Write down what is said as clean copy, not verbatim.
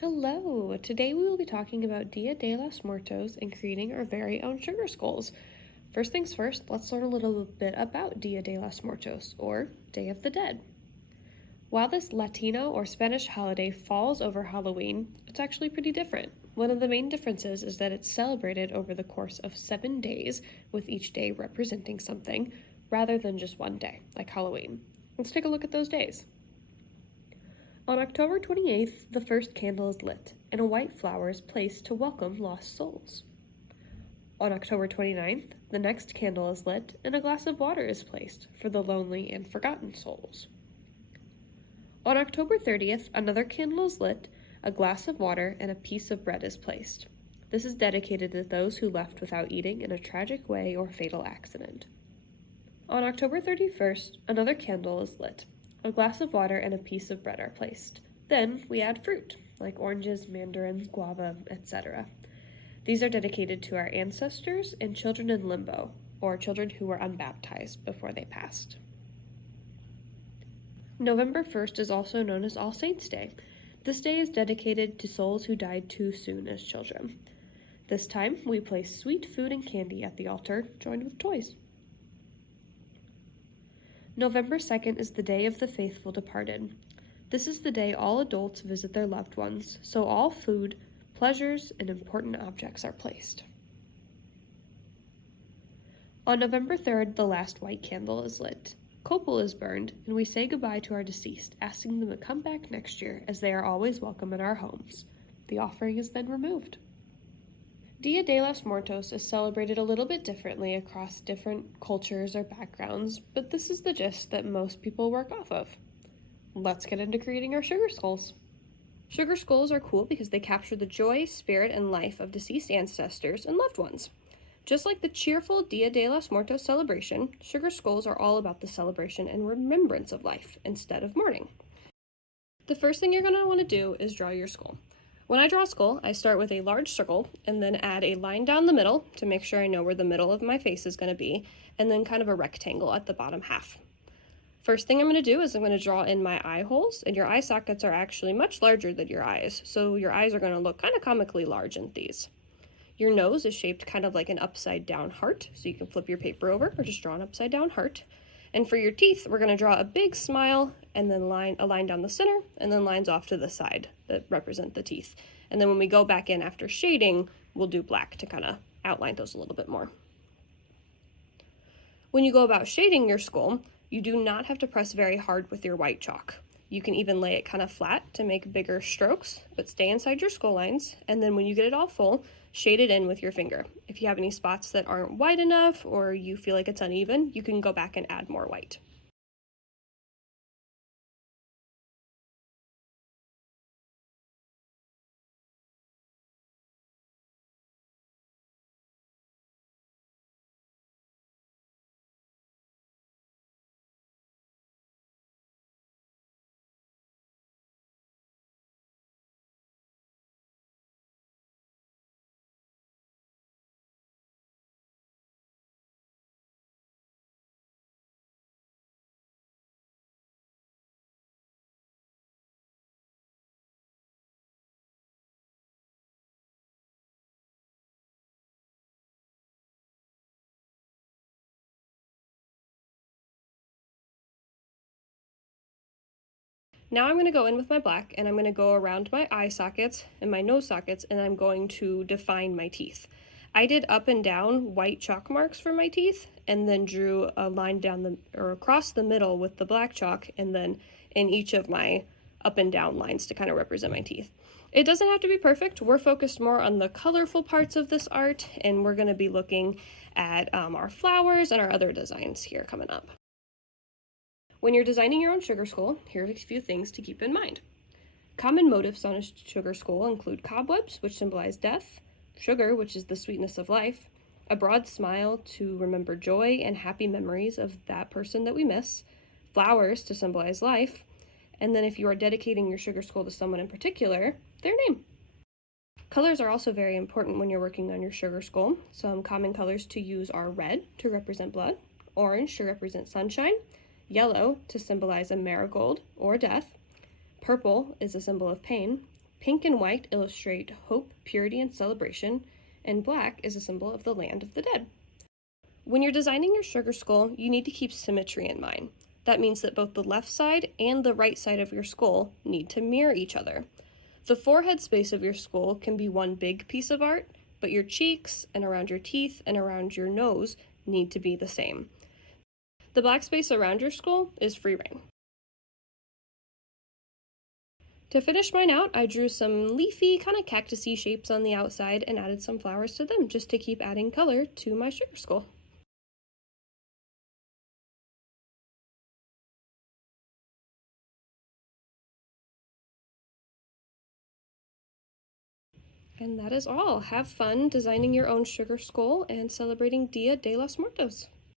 Hello! Today we will be talking about Dia de los Muertos and creating our very own sugar skulls. First things first, let's learn a little bit about Dia de los Muertos, or Day of the Dead. While this Latino or Spanish holiday falls over Halloween, it's actually pretty different. One of the main differences is that it's celebrated over the course of 7 days, with each day representing something, rather than just one day, like Halloween. Let's take a look at those days. On October 28th, the first candle is lit, and a white flower is placed to welcome lost souls. On October 29th, the next candle is lit, and a glass of water is placed for the lonely and forgotten souls. On October 30th, another candle is lit, a glass of water, and a piece of bread is placed. This is dedicated to those who left without eating in a tragic way or fatal accident. On October 31st, another candle is lit. A glass of water and a piece of bread are placed. Then we add fruit, like oranges, mandarins, guava, etc. These are dedicated to our ancestors and children in limbo, or children who were unbaptized before they passed. November 1st is also known as All Saints' Day. This day is dedicated to souls who died too soon as children. This time, we place sweet food and candy at the altar, joined with toys. November 2nd is the Day of the Faithful Departed. This is the day all adults visit their loved ones, so all food, pleasures, and important objects are placed. On November 3rd, the last white candle is lit. Copal is burned, and we say goodbye to our deceased, asking them to come back next year as they are always welcome in our homes. The offering is then removed. Dia de los Muertos is celebrated a little bit differently across different cultures or backgrounds, but this is the gist that most people work off of. Let's get into creating our sugar skulls. Sugar skulls are cool because they capture the joy, spirit, and life of deceased ancestors and loved ones. Just like the cheerful Dia de los Muertos celebration, sugar skulls are all about the celebration and remembrance of life instead of mourning. The first thing you're going to want to do is draw your skull. When I draw a skull, I start with a large circle and then add a line down the middle to make sure I know where the middle of my face is going to be, and then kind of a rectangle at the bottom half. First thing I'm going to do is I'm going to draw in my eye holes, and your eye sockets are actually much larger than your eyes, so your eyes are going to look kind of comically large in these. Your nose is shaped kind of like an upside down heart, so you can flip your paper over or just draw an upside down heart. And for your teeth, we're going to draw a big smile and then a line down the center and then lines off to the side that represent the teeth. And then when we go back in after shading, we'll do black to kind of outline those a little bit more. When you go about shading your skull, you do not have to press very hard with your white chalk. You can even lay it kind of flat to make bigger strokes, but stay inside your skull lines. And then when you get it all full, shade it in with your finger. If you have any spots that aren't white enough or you feel like it's uneven, you can go back and add more white. Now I'm going to go in with my black and I'm going to go around my eye sockets and my nose sockets, and I'm going to define my teeth. I did up and down white chalk marks for my teeth and then drew a line down or across the middle with the black chalk, and then in each of my up and down lines to kind of represent my teeth. It doesn't have to be perfect. We're focused more on the colorful parts of this art, and we're going to be looking at our flowers and our other designs here coming up. When you're designing your own sugar skull, here are a few things to keep in mind. Common motifs on a sugar skull include cobwebs, which symbolize death, sugar, which is the sweetness of life, a broad smile to remember joy and happy memories of that person that we miss, flowers to symbolize life, and then if you are dedicating your sugar skull to someone in particular, their name. Colors are also very important when you're working on your sugar skull. Some common colors to use are red to represent blood, orange to represent sunshine, yellow to symbolize a marigold or death, purple is a symbol of pain, Pink and white illustrate hope, purity, and celebration, and black is a symbol of the land of the dead. When you're designing your sugar skull, you need to keep symmetry in mind. That means that both the left side and the right side of your skull need to mirror each other. The forehead space of your skull can be one big piece of art, but your cheeks and around your teeth and around your nose need to be the same. The black space around your skull is free rein. To finish mine out, I drew some leafy, kind of cactusy shapes on the outside and added some flowers to them just to keep adding color to my sugar skull. And that is all. Have fun designing your own sugar skull and celebrating Dia de los Muertos.